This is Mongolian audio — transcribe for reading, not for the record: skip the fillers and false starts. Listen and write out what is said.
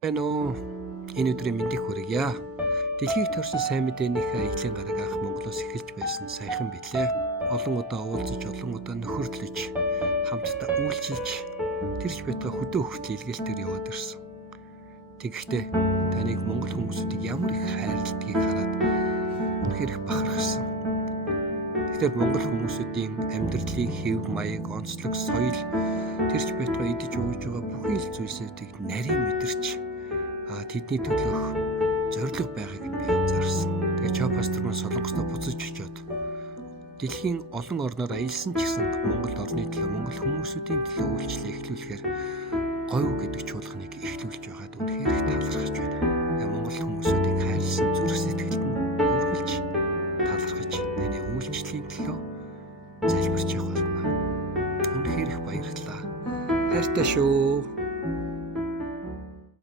Байна. Энэ өдрийн мэндийг хүргье. Дэлхийг торсон сайн мэдээнийхээ эхлэн гараг анх Монголоос эхэлж байсан саяхан билээ. Олон удаа уулзаж, олон удаа нөхөрлөж, хамтдаа үйлчилж, тэрч байтугай хөдөө хүртэл илгээлтээр яваад ирсэн. Тэгэхдээ таныг монгол хүмүүсүүдийг ямар их хайрладгийг хараад үнэхээр их бахархсан. Тэгэхээр монгол хүмүүсүүдийн амьдралын хэв маяг, онцлог, соёл, тэрч байтугай идэж ууж байгаа бүхий л зүйлсүүдийг нарийн мэдэрч тэдний төлөөх зориг байгааг нь би анзаарсан. Тэгээ Чо пастор маань Солонгосноо буцаж очиод дэлхийн олон орноор аялсан ч гэсэн Монгол орны төлөө, монгол хүмүүсүүдийн төлөө үйлчлээ эхлүүлэхээр говь гэдэг чуулганыг эхлүүлж байгаад үнэхээр их талархаж байна. Монгол хүмүүсүүдийг хайрлсан зүрх сэтгэлд нь өргөлж талархаж таны үйлчлэлийн төлөө залбирч явах болно. Үнэхээр их баярлалаа. Хайртай шүү.